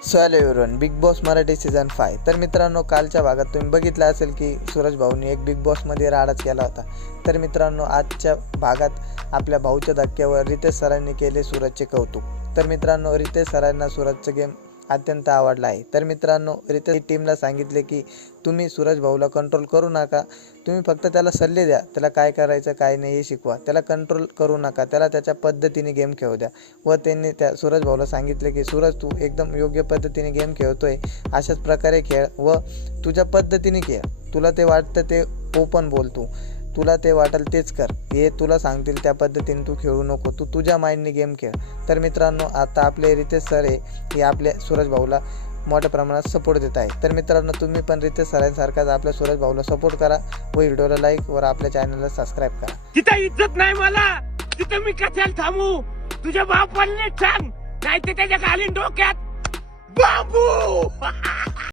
Hello everyone, big boss Marathi season 5. तर मित्रांनो, कालच्या भागात तुम्ही बघितलं असेल की सूरज भाऊनी एक बिग बॉसमध्ये राडाच केला होता. तर मित्रांनो, आजच्या भागात आपल्या भाऊच्या धक्क्यावर रितेश सरांनी केले सूरजचे कौतुक. तर मित्रांनो, रितेश सरांना सूरजचं गेम अत्यंत आवडला आहे. तर मित्रांनो, रितेश टीमला सांगितले की तुम्ही सूरज भाऊला कंट्रोल करू नका, तुम्ही फक्त त्याला सल्ले द्या, त्याला काय करायचं काय नाही हे शिकवा, त्याला कंट्रोल करू नका, त्याला त्याच्या पद्धतीने गेम खेळू द्या. व त्यांनी त्या सूरज भाऊला सांगितले की सूरज, तू एकदम योग्य पद्धतीने गेम खेळतोय, अशाच प्रकारे खेळ व तुझ्या पद्धतीने खेळ. तुला ते वाटतं ते ओपन बोल, तुला ते वाटेल तेच कर, हे तुला सांगतील त्या पद्धतीने तू खेळू नको, तू तुझ्या माइंडने गेम खेळ. तर मित्रांनो, आता आपले रितेश सर हे आपल्या सूरज भाऊला मोठ्या प्रमाणात सपोर्ट देत आहे. तर मित्रांनो, तुम्ही पण रितेश सरांसारखाच आपल्या सूरज भाऊला सपोर्ट करा व व्हिडिओला लाईक व आपल्या चॅनलला सबस्क्राईब करा. तिथं इज्जत नाही मला, तिथं मी कशाला थांबू? तुझ्या बापाने सांग, नाही तर त्याच्या घालीन डोक्यात.